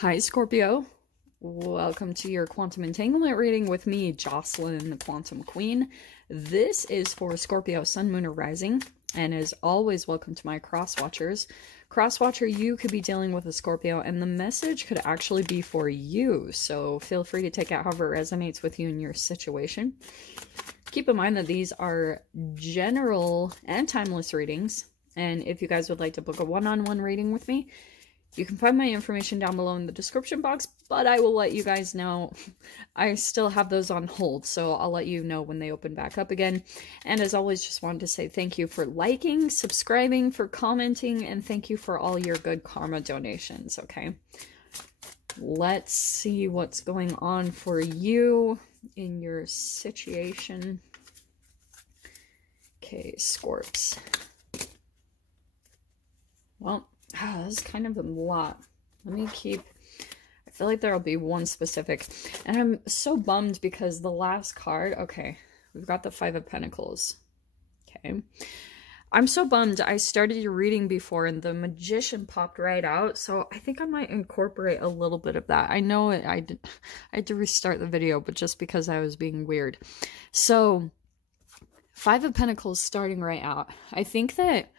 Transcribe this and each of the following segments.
Hi, Scorpio. Welcome to your quantum entanglement reading with me, Jocelyn, the Quantum Queen. This is for Scorpio, Sun, Moon, or Rising. And as always, welcome to my cross-watchers. Cross-watcher, you could be dealing with a Scorpio, and the message could actually be for you. So feel free to take out however it resonates with you in your situation. Keep in mind that these are general and timeless readings. And if you guys would like to book a one-on-one reading with me, you can find my information down below in the description box, but I will let you guys know I still have those on hold, so I'll let you know when they open back up again. And as always, just wanted to say thank you for liking, subscribing, for commenting, and thank you for all your good karma donations, okay? Let's see what's going on for you in your situation. Okay, Scorps. Well, that's kind of a lot. Let me keep... I feel like there'll be one specific. And I'm so bummed because the last card... Okay, we've got the Five of Pentacles. Okay. I'm so bummed. I started your reading before and the Magician popped right out. So I think I might incorporate a little bit of that. I know I had to restart the video, but just because I was being weird. So, Five of Pentacles starting right out. I think that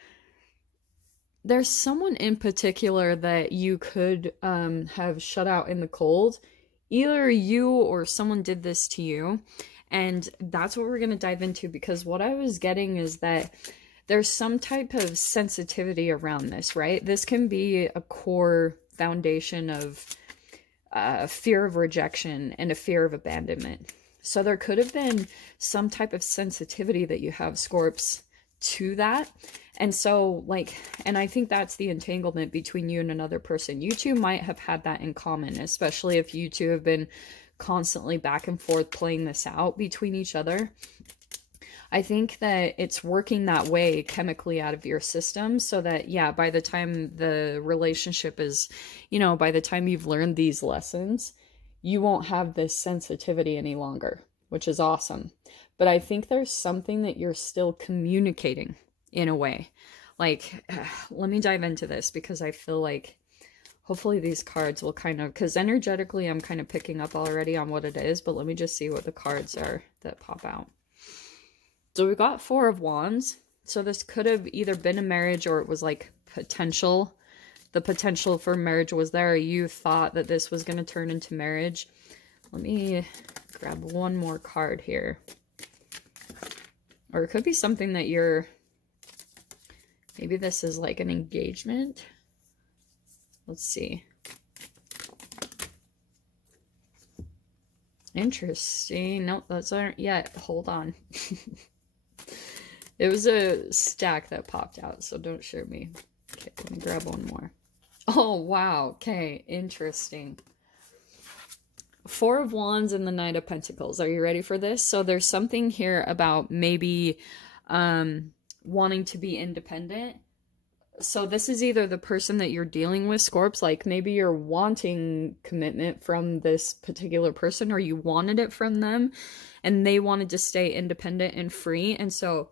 there's someone in particular that you could have shut out in the cold. Either you or someone did this to you. And that's what we're going to dive into, because what I was getting is that there's some type of sensitivity around this, right? This can be a core foundation of fear of rejection and a fear of abandonment. So there could have been some type of sensitivity that you have, Scorps, to that. And so, like, and I think that's the entanglement between you and another person. You two might have had that in common, especially if you two have been constantly back and forth playing this out between each other. I think that it's working that way chemically out of your system so that, yeah, by the time the relationship is, you know, by the time you've learned these lessons, you won't have this sensitivity any longer, which is awesome. But I think there's something that you're still communicating in a way. Like, let me dive into this because I feel like hopefully these cards will kind of, because energetically I'm kind of picking up already on what it is, but let me just see what the cards are that pop out. So we've got Four of Wands. So this could have either been a marriage or it was like potential. The potential for marriage was there. You thought that this was going to turn into marriage. Let me grab one more card here. Or it could be something that you're... Maybe this is like an engagement. Let's see. Interesting. Nope, those aren't yet. Hold on. It was a stack that popped out, so don't shoot me. Okay, let me grab one more. Oh, wow. Okay, interesting. Four of Wands and the Knight of Pentacles. Are you ready for this? So there's something here about maybe wanting to be independent. So this is either the person that you're dealing with, Scorps, like maybe you're wanting commitment from this particular person, or you wanted it from them and they wanted to stay independent and free. And so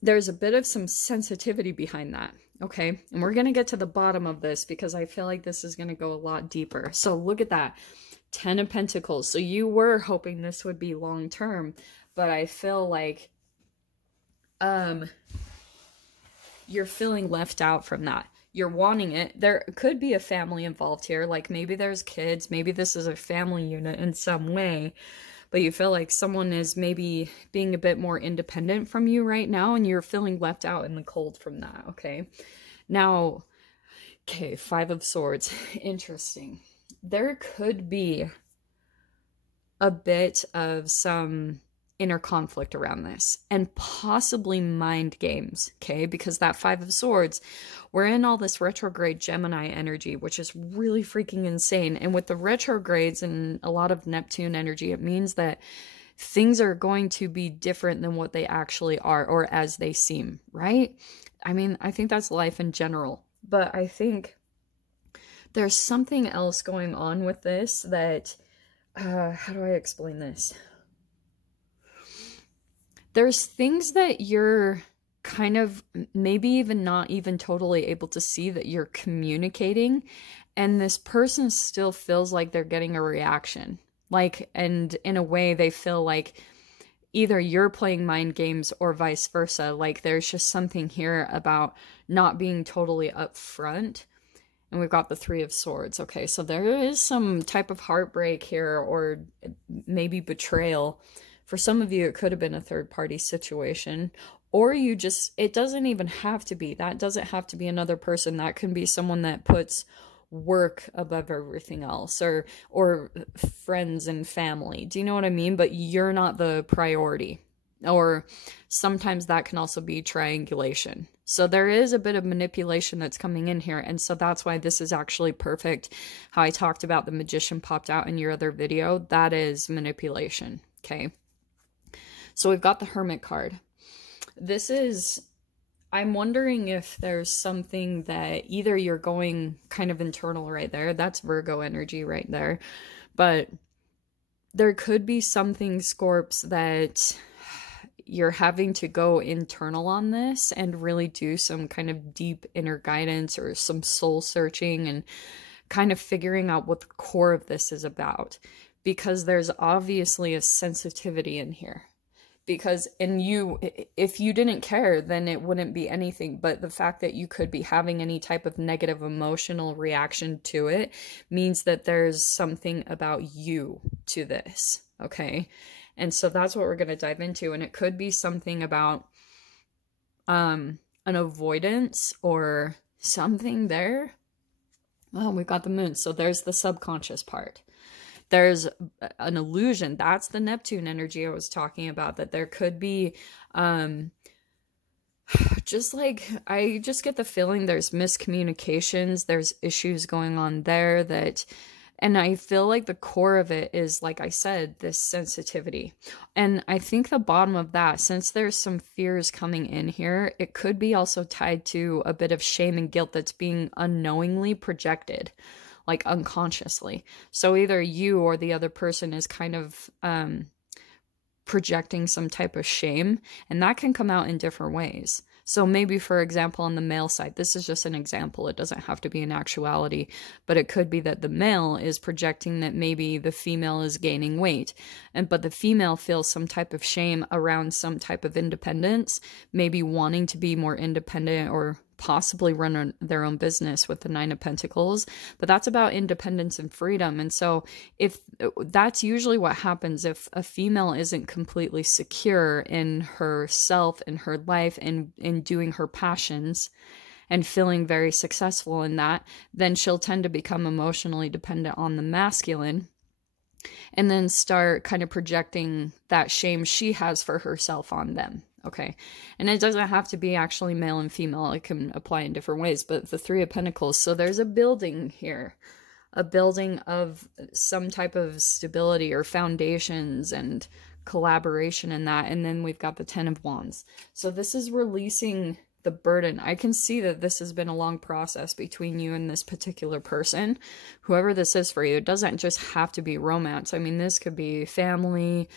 there's a bit of some sensitivity behind that. Okay. And we're going to get to the bottom of this because I feel like this is going to go a lot deeper. So look at that. 10 of Pentacles. So you were hoping this would be long term, but I feel like you're feeling left out from that. You're wanting it. There could be a family involved here. Like maybe there's kids. Maybe this is a family unit in some way. But you feel like someone is maybe being a bit more independent from you right now. And you're feeling left out in the cold from that. Okay. Now, okay, Five of Swords. Interesting. There could be a bit of some inner conflict around this and possibly mind games, okay? Because that Five of Swords, we're in all this retrograde Gemini energy, which is really freaking insane. And with the retrogrades and a lot of Neptune energy, it means that things are going to be different than what they actually are or as they seem, right? I mean, I think that's life in general, but I think there's something else going on with this that, how do I explain this? There's things that you're kind of maybe even not even totally able to see that you're communicating, And this person still feels like they're getting a reaction. Like, and in a way they feel like either you're playing mind games or vice versa. Like there's just something here about not being totally upfront. And we've got the Three of Swords. Okay, so there is some type of heartbreak here, or maybe betrayal. For some of you, it could have been a third-party situation. Or you just, it doesn't even have to be. That doesn't have to be another person. That can be someone that puts work above everything else, or friends and family. Do you know what I mean? But you're not the priority. Or sometimes that can also be triangulation. So there is a bit of manipulation that's coming in here. And so that's why this is actually perfect. How I talked about the Magician popped out in your other video. That is manipulation. Okay. So we've got the Hermit card. This is, I'm wondering if there's something that either you're going kind of internal right there. That's Virgo energy right there. But there could be something, Scorps, that you're having to go internal on this and really do some kind of deep inner guidance or some soul searching and kind of figuring out what the core of this is about. Because there's obviously a sensitivity in here. Because if you didn't care, then it wouldn't be anything. But the fact that you could be having any type of negative emotional reaction to it means that there's something about you to this, okay? And so that's what we're going to dive into. And it could be something about an avoidance or something there. Well, we've got the moon. So there's the subconscious part. There's an illusion. That's the Neptune energy I was talking about, that there could be, just like, I just get the feeling there's miscommunications, there's issues going on there that, and I feel like the core of it is, like I said, this sensitivity. And I think the bottom of that, since there's some fears coming in here, it could be also tied to a bit of shame and guilt that's being unknowingly projected. Like unconsciously. So either you or the other person is kind of projecting some type of shame, and that can come out in different ways. So maybe, for example, on the male side, this is just an example, it doesn't have to be an actuality, but it could be that the male is projecting that maybe the female is gaining weight, but the female feels some type of shame around some type of independence, maybe wanting to be more independent or possibly run their own business with the Nine of Pentacles, but that's about independence and freedom. And so if that's usually what happens, if a female isn't completely secure in herself, in her life, and in doing her passions and feeling very successful in that, then she'll tend to become emotionally dependent on the masculine and then start kind of projecting that shame she has for herself on them. Okay, and it doesn't have to be actually male and female. It can apply in different ways, but the Three of Pentacles. So there's a building here, a building of some type of stability or foundations and collaboration in that. And then we've got the Ten of Wands. So this is releasing the burden. I can see that this has been a long process between you and this particular person, whoever this is for you. It doesn't just have to be romance. I mean, this could be family.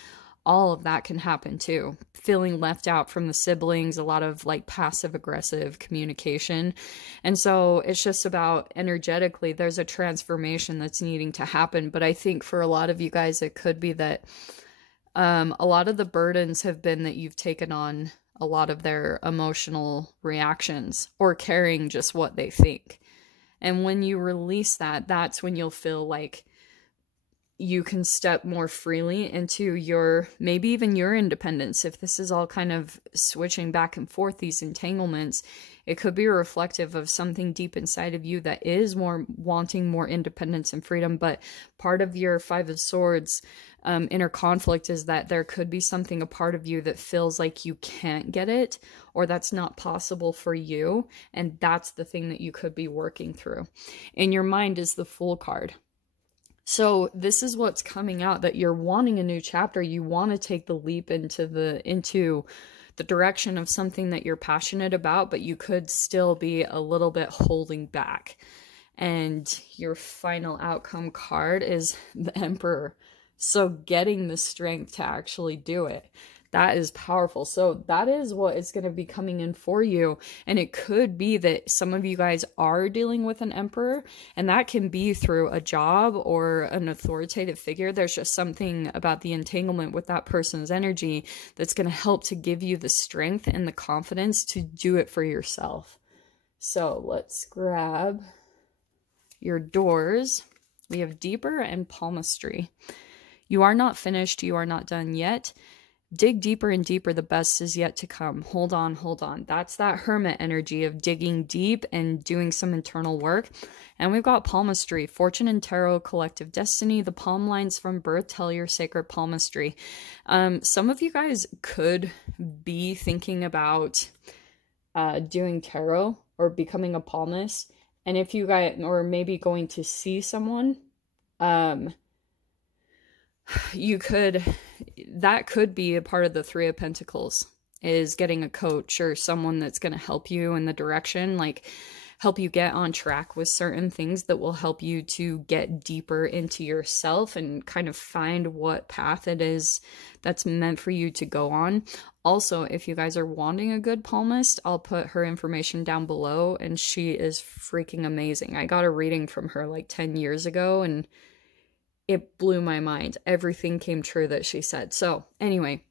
All of that can happen too. Feeling left out from the siblings, a lot of like passive aggressive communication. And so it's just about energetically, there's a transformation that's needing to happen. But I think for a lot of you guys, it could be that a lot of the burdens have been that you've taken on a lot of their emotional reactions or carrying just what they think. And when you release that, that's when you'll feel like you can step more freely into your, maybe even your independence. If this is all kind of switching back and forth, these entanglements, it could be reflective of something deep inside of you that is more wanting more independence and freedom. But part of your Five of Swords inner conflict is that there could be something, a part of you that feels like you can't get it, or that's not possible for you. And that's the thing that you could be working through. In your mind is the Fool card. So this is what's coming out, that you're wanting a new chapter. You want to take the leap into the direction of something that you're passionate about, but you could still be a little bit holding back. And your final outcome card is the Emperor. So getting the strength to actually do it. That is powerful. So that is what is going to be coming in for you. And it could be that some of you guys are dealing with an emperor, and that can be through a job or an authoritative figure. There's just something about the entanglement with that person's energy that's going to help to give you the strength and the confidence to do it for yourself. So let's grab your doors. We have deeper and palmistry. You are not finished. You are not done yet. Dig deeper and deeper, the best is yet to come. Hold on, hold on. That's that hermit energy of digging deep and doing some internal work. And we've got palmistry, fortune and tarot, collective destiny. The palm lines from birth tell your sacred palmistry. Some of you guys could be thinking about doing tarot or becoming a palmist. And if you guys, or maybe going to see someone, you could, that could be a part of the Three of Pentacles, is getting a coach or someone that's going to help you in the direction, like help you get on track with certain things that will help you to get deeper into yourself and kind of find what path it is that's meant for you to go on. Also, if you guys are wanting a good palmist, I'll put her information down below, and she is freaking amazing. I got a reading from her like 10 years ago, and it blew my mind. Everything came true that she said. So anyway,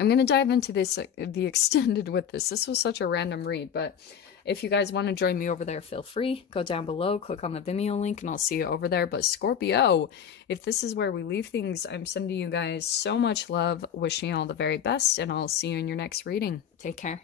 I'm going to dive into this, the extended with this. This was such a random read, but if you guys want to join me over there, feel free. Go down below, click on the Vimeo link, and I'll see you over there. But Scorpio, if this is where we leave things, I'm sending you guys so much love, wishing you all the very best, and I'll see you in your next reading. Take care.